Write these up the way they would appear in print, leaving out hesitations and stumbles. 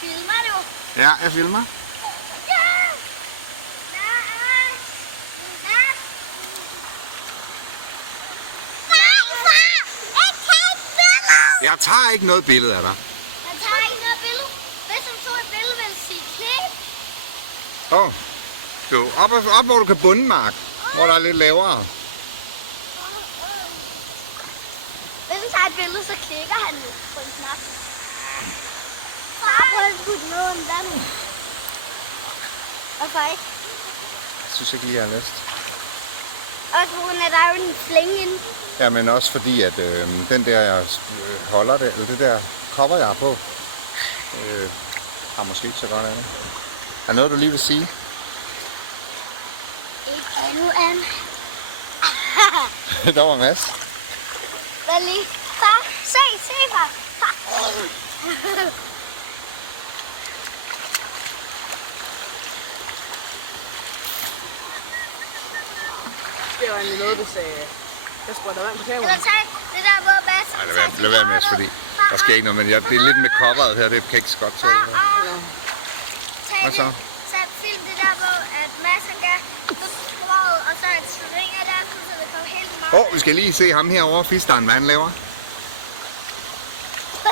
Filmer du? Ja, jeg filmer. Jeg tager ikke noget billede af dig. Jeg tager ikke noget billede. Hvis du tog et billede, vil sige klip. Du, op hvor du kan bunde, Mark. Hvor der er lidt lavere. Hvis du tager et billede, så klikker han jo på en knap. Far, prøv at putte noget om vandet. Hvorfor ikke? Jeg synes ikke lige, jeg har lyst. Også på grund af, der er jo en flænge inde. Ja, men også fordi, at den der, jeg holder det, eller det der cover, jeg har på, har måske ikke så godt af det. Er der noget, du lige vil sige? Ikke andet end. Der var Mads. Hvad lige? Far, se, far. Det var egentlig noget, du sagde. Jeg sprøjter vand på kameraet. Eller tag det der, hvor Mads... Nej, lad være Mads, fordi der sker ikke noget, men det er lidt med coveret her, det kan ikke så godt tage. Hvad så? Så film det der, hvor at Mads han gav sproget, og så et svinger der, så det kom helt meget. Vi skal lige se ham herovre, fisteren, hvad han laver.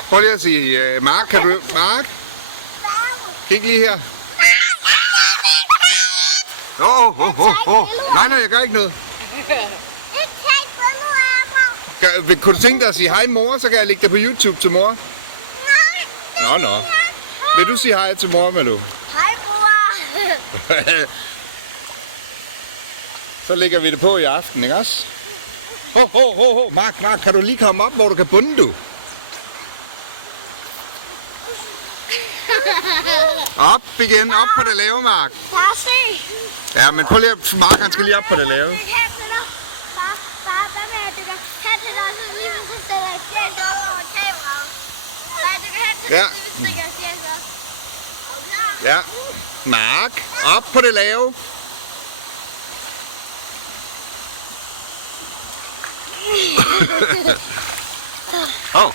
Prøv lige at sige, Mark, kan du... Mark? Kig lige her. Nej, jeg gør ikke noget. Kunne du tænke dig at sige hej mor, så kan jeg lægge det på YouTube til mor? Nå. Vil du sige hej til mor, Malou? Hej mor. Så lægger vi det på i aften, ikke også? Mark, kan du lige komme op, hvor du kan bunde, du? Op igen, op på det lave, Mark. Far, se. Ja, men prøv lige at... Mark, han skal lige op på det lave. Far, hvad med at du kan have det der, så lige så sætter jeg fjæs over kameraet. Nej, du kan have det, Ja. så stikker jeg fjæs op. Ja. Mark, op på det lave. Hov.